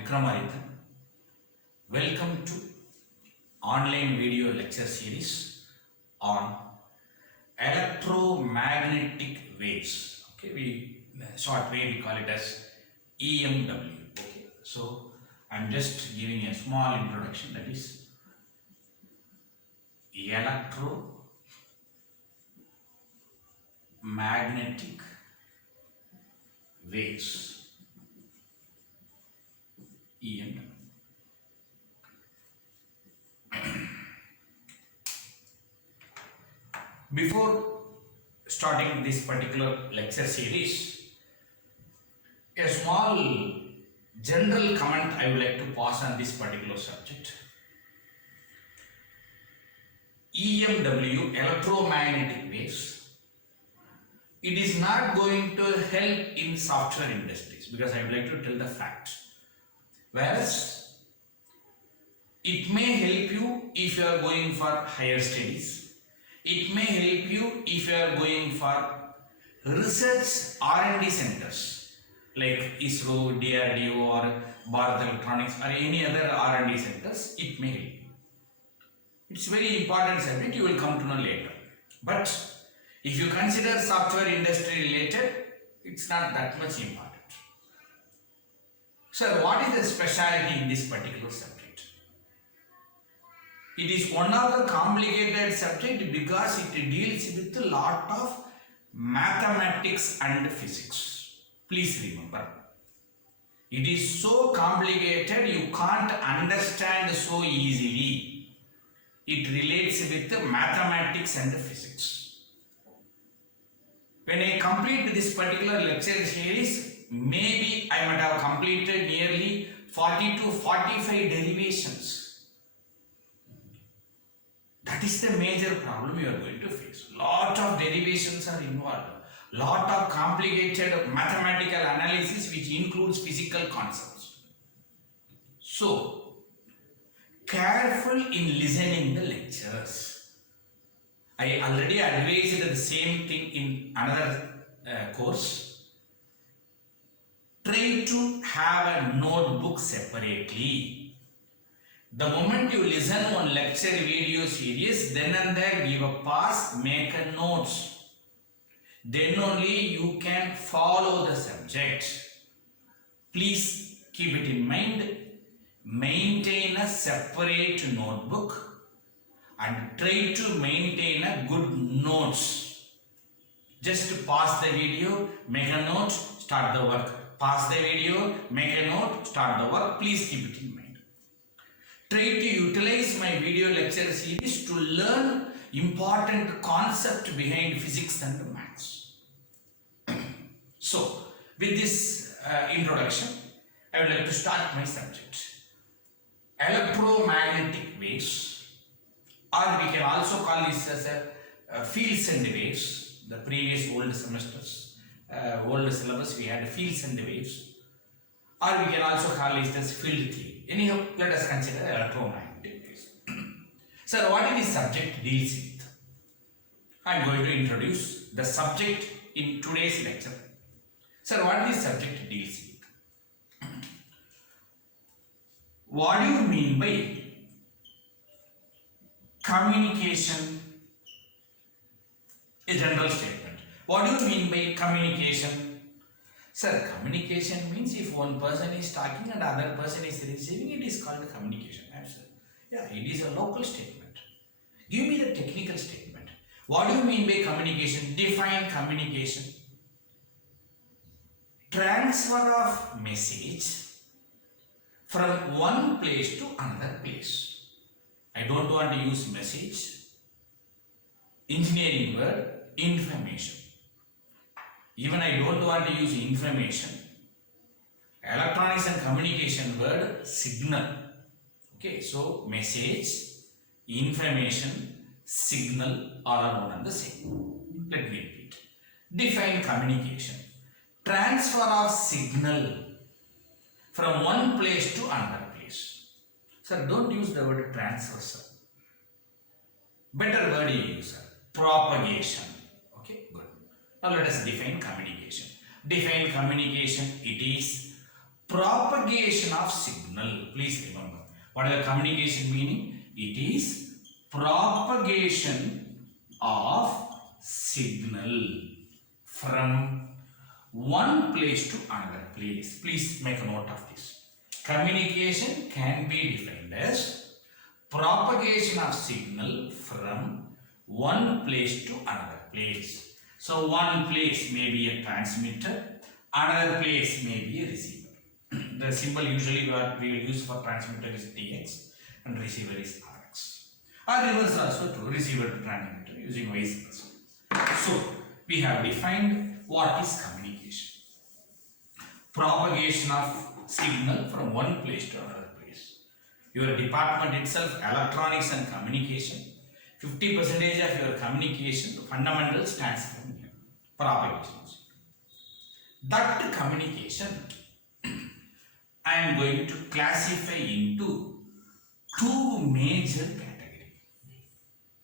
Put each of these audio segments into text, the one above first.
Vikramathithan. Welcome to online video lecture series on electromagnetic waves. Okay, short way we call it as EMW. Okay, so I'm just giving a small introduction, that is electromagnetic waves. EMW. Before starting this particular lecture series, a small general comment I would like to pass on this particular subject. EMW, electromagnetic waves, it is not going to help in software industries, because I would like to tell the fact. Whereas it may help you if you are going for higher studies. It may help you if you are going for research R&D centers like ISRO, DRDO or Bharat Electronics or any other R&D centers. It may help you. It's very important subject, you will come to know later. But if you consider software industry related, it's not that much important. Sir, what is the specialty in this particular subject? It is one of the complicated subject because it deals with a lot of mathematics and physics. Please remember, it is so complicated you can't understand so easily. It relates with mathematics and physics. When I complete this particular lecture series, maybe I might have completed nearly 40 to 45 derivations. That is the major problem you are going to face. Lot of derivations are involved. Lot of complicated mathematical analysis which includes physical concepts. So, careful in listening the lectures. I already advised the same thing in another course. Try to have a notebook separately. The moment you listen on lecture video series, then and there give a pause, make a notes. Then only you can follow the subject. Please keep it in mind. Maintain a separate notebook and try to maintain a good notes. Just pause the video, make a note, start the work. Pause the video, make a note, start the work. Please keep it in mind. Try to utilize my video lecture series to learn important concept behind physics and maths. So, with this introduction, I would like to start my subject. Electromagnetic waves, or we can also call this as a fields and waves. The previous old semesters, old syllabus, we had fields and waves, or we can also call it as field theory. Anyhow, let us consider electromagnetic waves. Sir, what is the subject deals with? I am going to introduce the subject in today's lecture. Sir, what is the subject deals with? What do you mean by communication? A general statement. What do you mean by communication? Sir, communication means if one person is talking and other person is receiving, it is called communication. Answer. Yeah, it is a local statement. Give me the technical statement. What do you mean by communication? Define communication. Transfer of message from one place to another place. I don't want to use message. Engineering word, information. Even I don't want to use information. Electronics and communication word, signal. Okay, so message, information, signal are one and the same. Let me repeat. Define communication. Transfer of signal from one place to another place. Sir, don't use the word transfer, sir. Better word you use, sir. Propagation. Okay, good. Now let us define communication. Define communication. It is propagation of signal. Please remember, what is the communication meaning? It is propagation of signal from one place to another place. Please make a note of this. Communication can be defined as propagation of signal from one place to another place. So one place may be a transmitter, another place may be a receiver. The symbol usually we will use for transmitter is TX and receiver is RX. Or reverse also true, receiver to transmitter using vice versa. So we have defined what is communication. Propagation of signal from one place to another place. Your department itself, electronics and communication, 50% of your communication fundamental stands from here. Propagation. That communication I am going to classify into two major categories.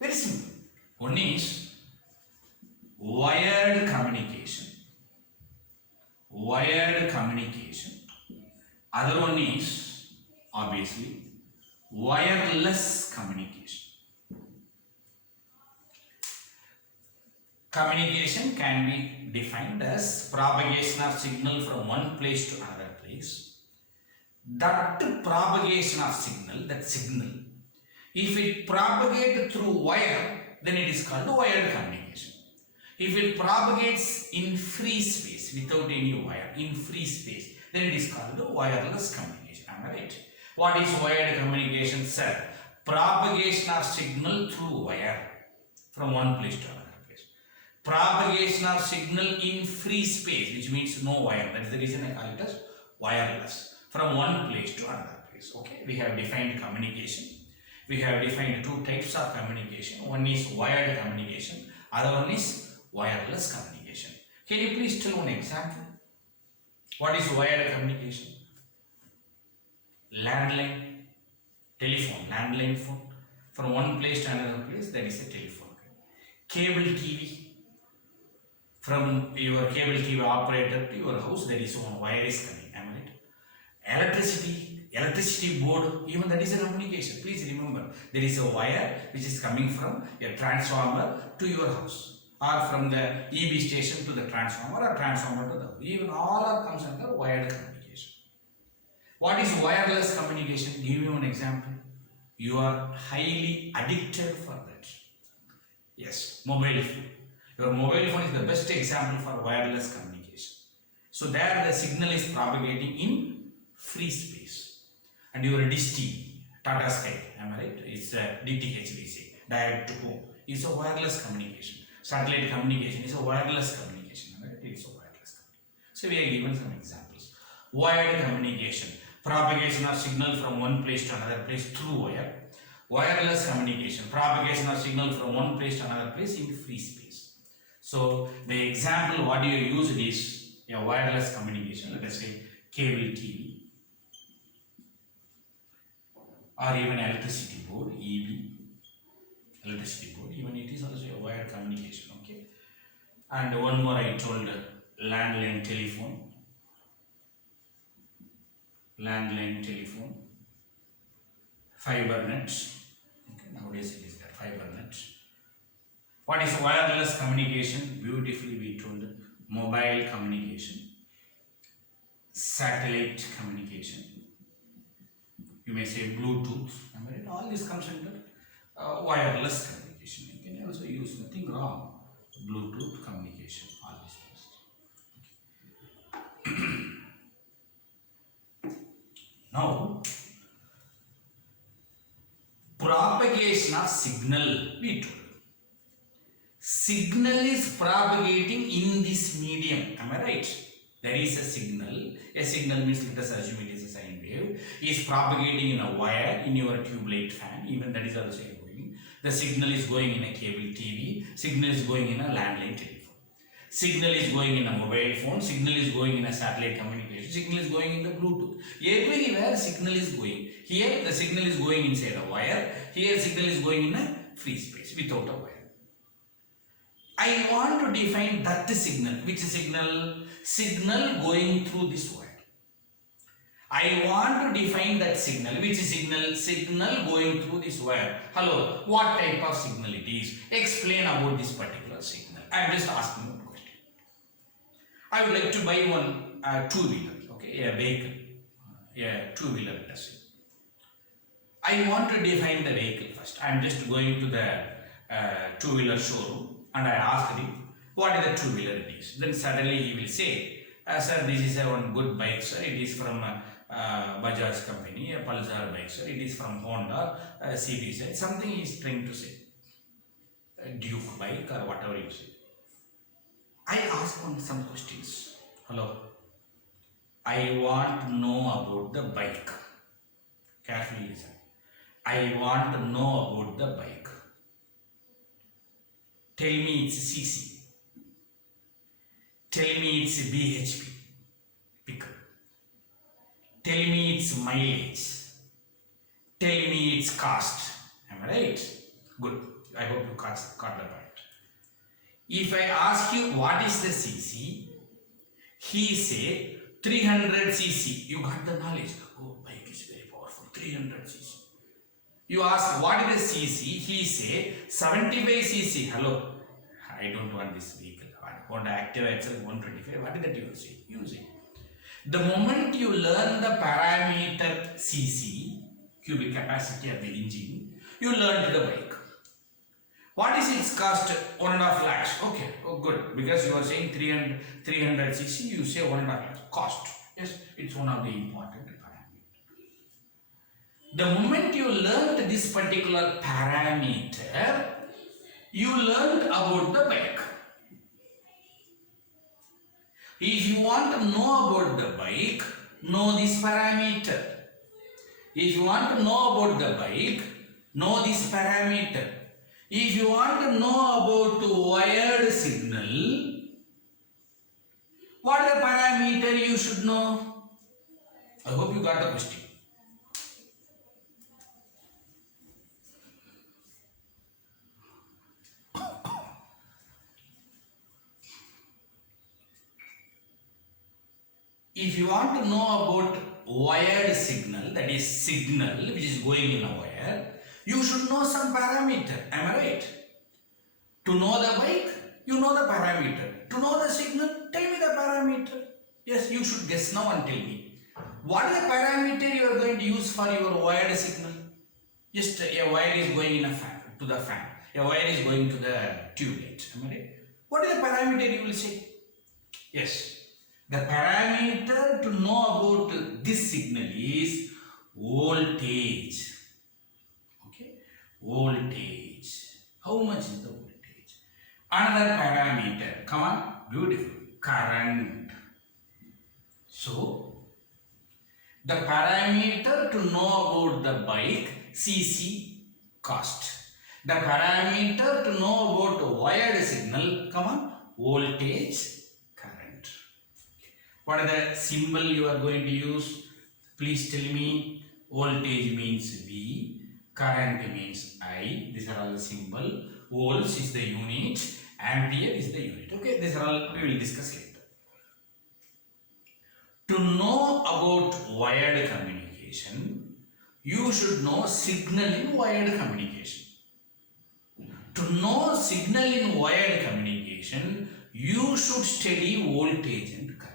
Very simple. One is wired communication. Wired communication. Other one is obviously wireless communication. Communication can be defined as propagation of signal from one place to another place. That propagation of signal, that signal, if it propagates through wire, then it is called wired communication. If it propagates in free space without any wire, in free space, then it is called wireless communication. Am I right? What is wired communication, sir? Propagation of signal through wire from one place to another place. Propagation of signal in free space, which means no wire. That is the reason I call it as wireless. From one place to another place. Okay, we have defined communication. We have defined two types of communication. One is wired communication, other one is wireless communication. Can you please tell one example? What is wired communication? Landline, telephone, landline phone. From one place to another place, that is a telephone. Cable TV. From your cable TV operator to your house, there is one wire is coming. Am I right? Electricity board, even that is a communication. Please remember, there is a wire which is coming from a transformer to your house, or from the EB station to the transformer, or transformer to the house. Even all are comes under wired communication. What is wireless communication? Give me one example. You are highly addicted for that. Yes, mobile phone. Your mobile phone is the best example for wireless communication. So there the signal is propagating in free space, and your dish TV, Tata Sky, am I right? It's a DTH, we say, direct to home. It's a wireless communication. Satellite communication is a wireless communication, am I right? It's a wireless communication. So we have given some examples. Wired communication, propagation of signal from one place to another place through wire. Wireless communication, propagation of signal from one place to another place in free space. So the example what you used is a wireless communication, let us say cable TV, or even electricity board, EB, electricity board, even it is also a wired communication, okay. And one more I told, landline telephone, fiber net, okay, nowadays it is there, fiber net. What is wireless communication? Beautifully we told, mobile communication, satellite communication, you may say Bluetooth, all this comes under wireless communication. You can also use nothing wrong, Bluetooth communication, all these things. Now, propagation of signal, we told. Signal is propagating in this medium, am I right? There is a signal. A signal means, let us assume it is a sine wave, is propagating in a wire in your tube light fan, even that is also going. The signal is going in a cable TV, signal is going in a landline telephone, signal is going in a mobile phone, signal is going in a satellite communication, signal is going in the Bluetooth. Everywhere signal is going. Here the signal is going inside a wire, here signal is going in a free space without a wire. I want to define that signal. Which signal? Signal going through this wire. I want to define that signal. Which signal? Signal going through this wire. Hello, what type of signal it is? Explain about this particular signal. I am just asking one question. I would like to buy one two-wheeler, okay, a vehicle, a two-wheeler industry. I want to define the vehicle first. I am just going to the two-wheeler showroom and I asked him what is the two-wheeler it is. Then suddenly he will say, sir, this is a one good bike, sir. It is from Bajaj company, a Pulsar bike, sir. It is from Honda, CBZ. Something he is trying to say. A Duke bike or whatever you say. I ask him some questions. Hello. I want to know about the bike. Carefully listen. I want to know about the bike. Tell me its CC. Tell me its BHP. Pick. Tell me its mileage. Tell me its cost. Am I right? Good. I hope you caught the point. If I ask you what is the CC, he say 300 cc. You got the knowledge. Oh, bike is very powerful. 300 cc. You ask what is the cc, he say 75 cc. Hello, I don't want this vehicle. Honda Activa itself 125. What is that you say? Using. The moment you learn the parameter cc, cubic capacity of the engine, you learn the bike. What is its cost? 1.5 lakhs. Okay, oh good. Because you are saying 300 cc, you say 1.5 lakhs. Cost. Yes, it's one of the important parameters. The moment you learned this particular parameter, you learned about the bike. If you want to know about the bike, know this parameter. If you want to know about the bike, know this parameter. If you want to know about wired signal, what is the parameter you should know? I hope you got the question. If you want to know about wired signal, that is signal which is going in a wire, you should know some parameter. Am I right? To know the bike, you know the parameter. To know the signal, tell me the parameter. Yes, you should guess now and tell me. What is the parameter you are going to use for your wired signal? Just a wire is going in a fan, to the fan. A wire is going to the tube light. Am I right? What is the parameter you will say? Yes. The parameter to know about this signal is voltage. Okay, voltage. How much is the voltage? Another parameter. Come on, beautiful. Current. So, the parameter to know about the bike, CC, cost. The parameter to know about the wired signal, come on, voltage. What is the symbol you are going to use? Please tell me. Voltage means V, current means I. These are all the symbol. Volts is the unit, ampere is the unit. Okay, these are all we will discuss later. To know about wired communication, you should know signal in wired communication. To know signal in wired communication, you should study voltage and current.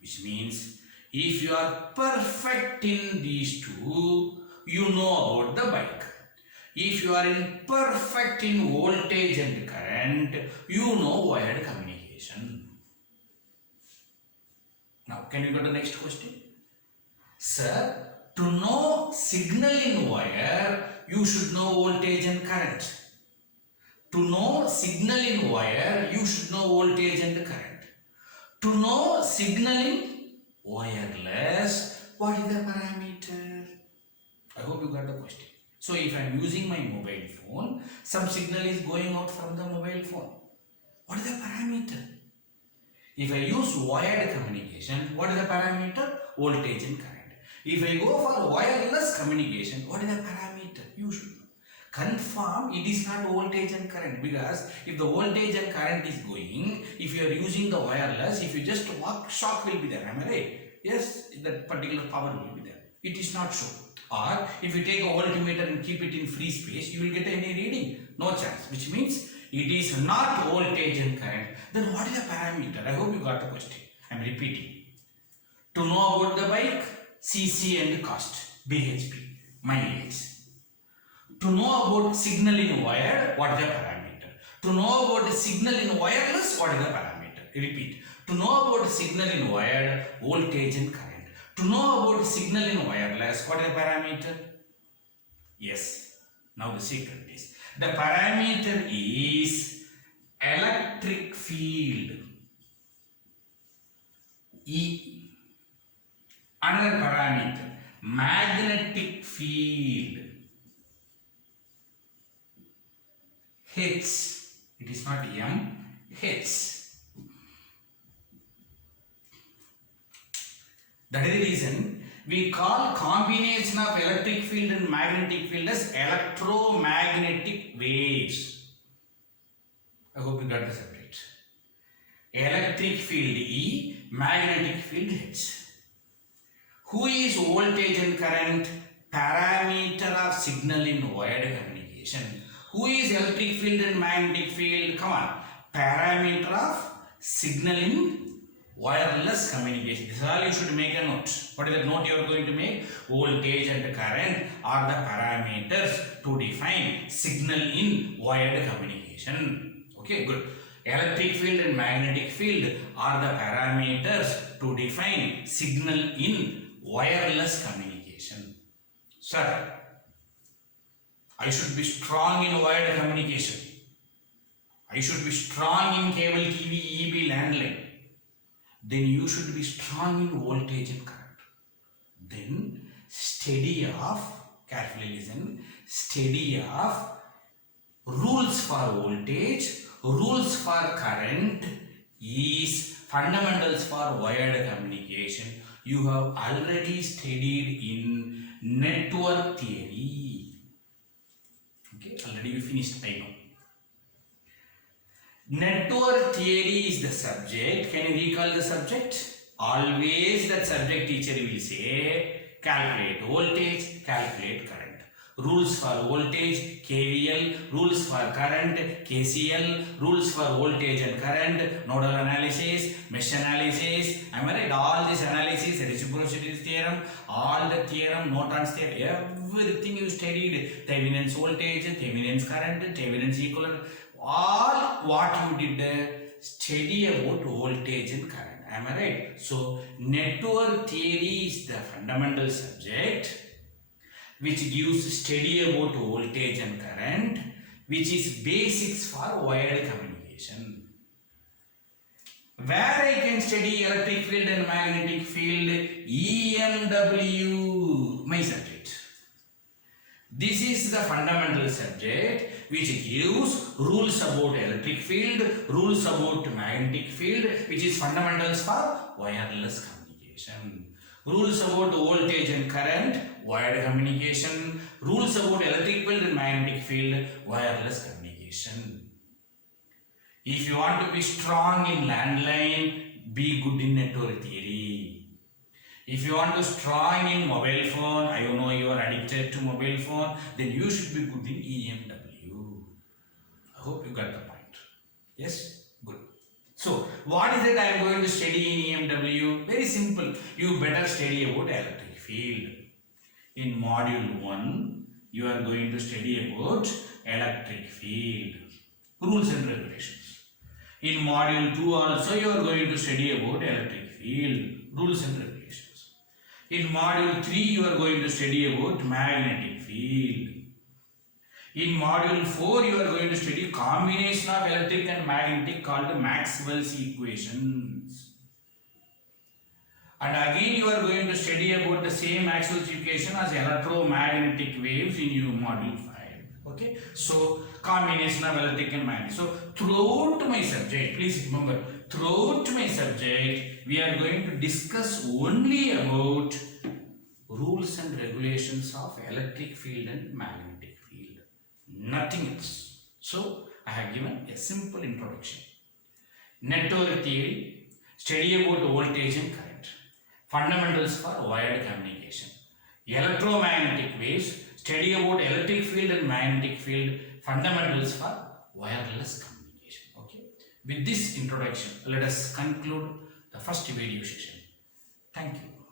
Which means, if you are perfect in these two, you know about the bike. If you are perfect in voltage and current, you know wired communication. Now, can you go to the next question? Sir, to know signal in wire, you should know voltage and current. To know signal in wire, you should know voltage and current. To know signal in wireless, what is the parameter? I hope you got the question. So if I am using my mobile phone, some signal is going out from the mobile phone. What is the parameter? If I use wired communication, what is the parameter? Voltage and current. If I go for wireless communication, what is the parameter? You should know. Confirm it is not voltage and current, because if the voltage and current is going, if you are using the wireless, if you just walk, shock will be there. Am I right? yes, that particular power will be there. It is not so. Or if you take a voltmeter and keep it in free space, you will get any reading. No chance. Which means it is not voltage and current. Then what is the parameter? I hope you got the question. I am repeating. To know about the bike, CC and cost, BHP, mileage. To know about signal in wire, what is the parameter? To know about the signal in wireless, what is the parameter? Repeat. To know about signal in wired, voltage and current. To know about signal in wireless, what is the parameter? Yes. Now the secret is, the parameter is electric field. E. Another parameter, magnetic field. H. It is not M. H. That is the reason we call combination of electric field and magnetic field as electromagnetic waves. I hope you got the subject. Electric field E, magnetic field H. Who is voltage and current? Parameter of signal in wired communication. Who is electric field and magnetic field? Come on. Parameter of signal in wireless communication. This is all you should make a note. What is the note you are going to make? Voltage and current are the parameters to define signal in wired communication. Okay, good. Electric field and magnetic field are the parameters to define signal in wireless communication. Sir, I should be strong in wired communication. I should be strong in cable TV, EB, landline. Then you should be strong in voltage and current. Then study of, carefully listen, study of rules for voltage, rules for current is fundamentals for wired communication. You have already studied in network theory. Okay, already you finished, I know. Network theory is the subject. Can you recall the subject? Always that subject teacher will say, calculate voltage, calculate current. Rules for voltage, KVL, rules for current, KCL, rules for voltage and current, nodal analysis, mesh analysis. Am I right? All this analysis, reciprocity theorem, all the theorem, Norton's theorem, everything you studied. Thevenin's voltage, Thevenin's current, Thevenin's equivalent. All what you did, study about voltage and current. Am I right? So, network theory is the fundamental subject which gives study about voltage and current, which is basics for wired communication. Where I can study electric field and magnetic field, EMW, my subject. This is the fundamental subject which gives rules about electric field, rules about magnetic field, which is fundamentals for wireless communication. Rules about voltage and current, wired communication. Rules about electric field and magnetic field, wireless communication. If you want to be strong in landline, be good in network theory. If you want to be strong in mobile phone, I know you are addicted to mobile phone, then you should be good in EMW. I hope you got the point. Yes? Good. So, what is it I am going to study in EMW? Very simple. You better study about electric field. In module 1, you are going to study about electric field, rules and regulations. In module 2 also, you are going to study about electric field, rules and regulations. In module 3, you are going to study about magnetic field. In module 4, you are going to study combination of electric and magnetic called Maxwell's equations. And again, you are going to study about the same Maxwell's equation as electromagnetic waves in your module 5. Okay, so combination of electric and magnetic. So throughout my subject, please remember, throughout my subject, we are going to discuss only about rules and regulations of electric field and magnetic field. Nothing else. So I have given a simple introduction. Network theory, study about voltage and current. fundamentals for wired communication. Electromagnetic waves, study about electric field and magnetic field, fundamentals for wireless communication. Okay. With this introduction, let us conclude the first video session. Thank you.